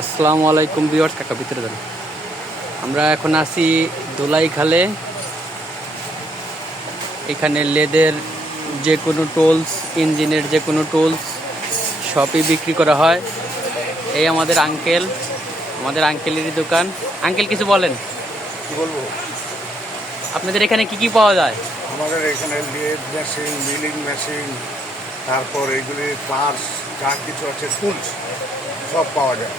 আসসালামু আলাইকুম বিওয়ার্স কাকা ভিতরে যান। আমরা এখন আছি দোলাই খালে। এখানে লেদের যে কোনো টুলস ইঞ্জিনের যে কোনো টুলস সবই বিক্রি করা হয়। এই আমাদের আঙ্কেল আমাদের আঙ্কেলেরই দোকান। আঙ্কেল কিছু বলেন। কি বলব? আপনাদের এখানে কি কি পাওয়া যায়? আমাদের এখানে লেদ মেশিন মিলিং মেশিন তারপর এইগুলি পার্স যা কিছু আছে টুলস সব পাওয়া যায়।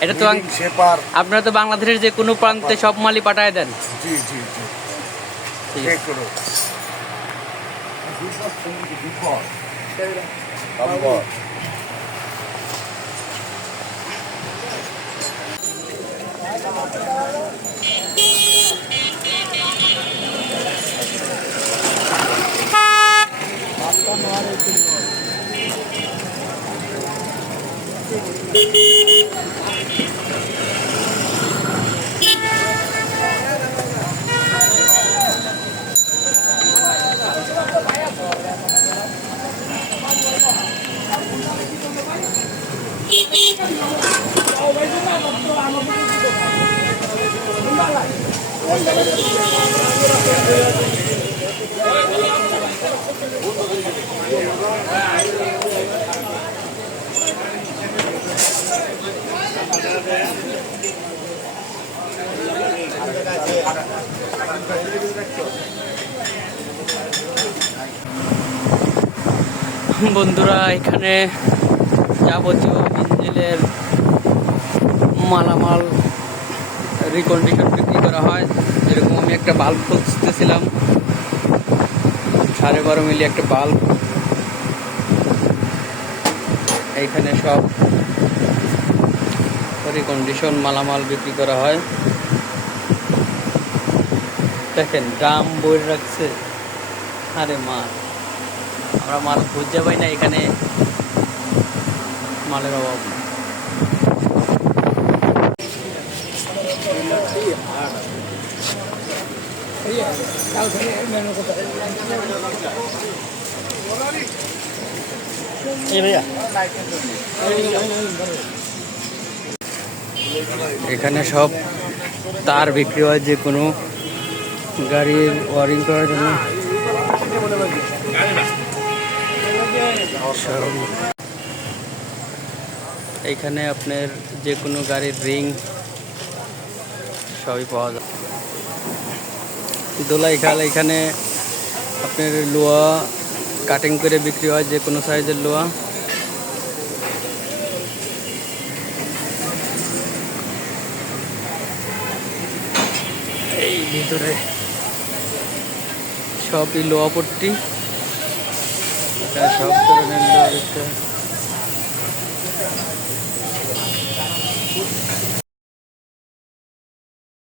এটা তো আপনারা তো বাংলাদেশের যে কোনো প্রান্তে সব মালই পাঠায় দেন। জি জি জি। ঠিক। চেক বন্ধুরা এখানে যাবতীয় ইঞ্জিনের মালামাল রিকন্ডিশন বিক্রি করা হয়। যেরকম আমি একটা বাল্ব খুঁজতেছিলাম। সাড়ে বারো মিলি একটা বাল্ব এইখানে সব রিকন্ডিশন মালামাল বিক্রি করা হয়। দেখেন, ড্রাম বই রাখছে। আরে মা, আমরা মাল খুঁজতে পাই না এখানে। মালের অভাব। এখানে সব তার বিক্রি হয় যে কোনো গাড়ির ওয়ারিং করার জন্য। এইখানে আপনার যে কোনো গাড়ির রিং সবই পাওয়া যায়। দোলাই খাল এখানে আপনার লোহা কাটিং করে বিক্রি হয় যে কোনো সাইজের লোহা এই ভিতরে সবই লোহা পট্টি। সব ধরনের বিক্রি হয়।